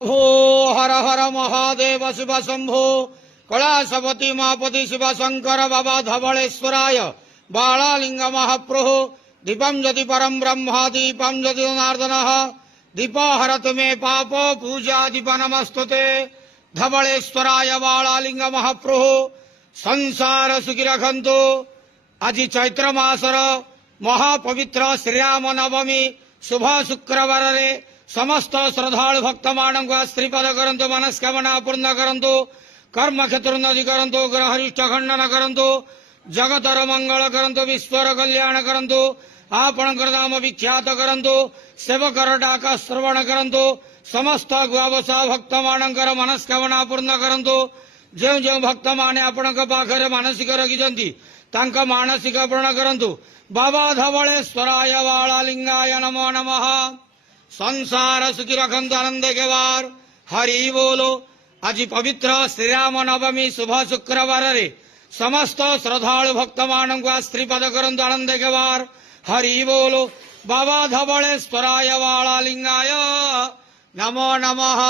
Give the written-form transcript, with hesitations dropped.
भो हर हर महादेव शिव शंभो कैलासपति मापति शिव शंकर बाबा धवलेश्वराय बालालिंग महाप्रभु दीपम ज्योति परम ब्रह्म दीपम ज्योति जनार्दन दीप हरत मे पाप पूजा दीप नमस्तुते धवलेश्वराय बालालिंग महाप्रभु संसार सुखी रखंतु। आज चैत्र मासर महापवित्र श्रीराम नवमी शुभ शुक्रवार समस्त श्रद्धालु भक्त मान श्रीपद करंतु मनस्कामना पूर्ण करंतु कर्म क्षेत्रोन्नति करंतु ग्रहरिष्ठ खंडन करंतु जगतर मंगल करंतु विश्वर कल्याण करंतु आपणकर नाम विख्यात करंतु सेवकर डाका श्रवण करंतु समस्त गुआवसा भक्त मानकर मनस्कामना पूर्ण करंतु। जो जो भक्त माने आपण पाखरे मानसिक रखिछंती तांका मानसिक पूर्ण करंतु। बाबा धवलेश्वराय बालालिंगाय नमो नमः। संसार सुखी रखंतु आनंद के वार हरि बोलो। आज पवित्र श्रीराम नवमी शुभ शुक्रवार रे समस्त श्रद्धालु भक्त मान श्रीपद करंतु आनंद के वार हरि बोलो। बाबा धवलेश्वराय बालालिंगाय नमो नमः।